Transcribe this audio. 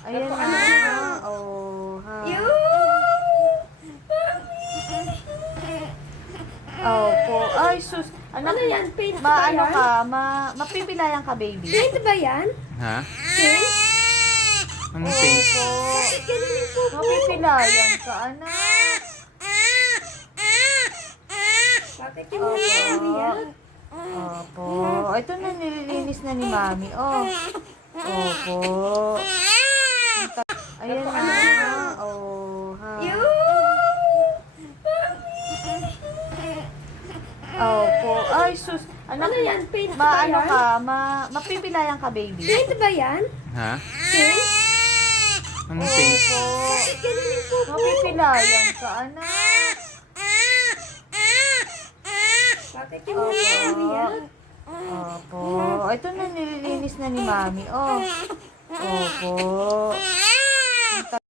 Ayan Opo, na. anak. Oh, ha. Mami. Opo. Ay, sus. Anak, Ano yan? Paint ba maano yan? ka? Mapipilayan ka, baby? Paint ba yan? Ha? Paint? Anong paint? Opo. Bakit ganun yung pupo? Mapipilayan ka, anak. Bakit yung mami yan? Opo. Ito na, nililinis na ni Mami. Oh. Opo. Ayan Opo, na. anak. Oh, ha. Mami. Opo. Ay, sus. Anak, Ano yan? Paint ba maano yan? ka? Mapipilayan ka, baby? Paint ba yan? Ha? Paint? Anong paint? Opo. Bakit ganun yung pupo? Mapipilayan ka, anak. Bakit yung mami yan? Opo. Ito na, nililinis na ni Mami. Oh. Opo.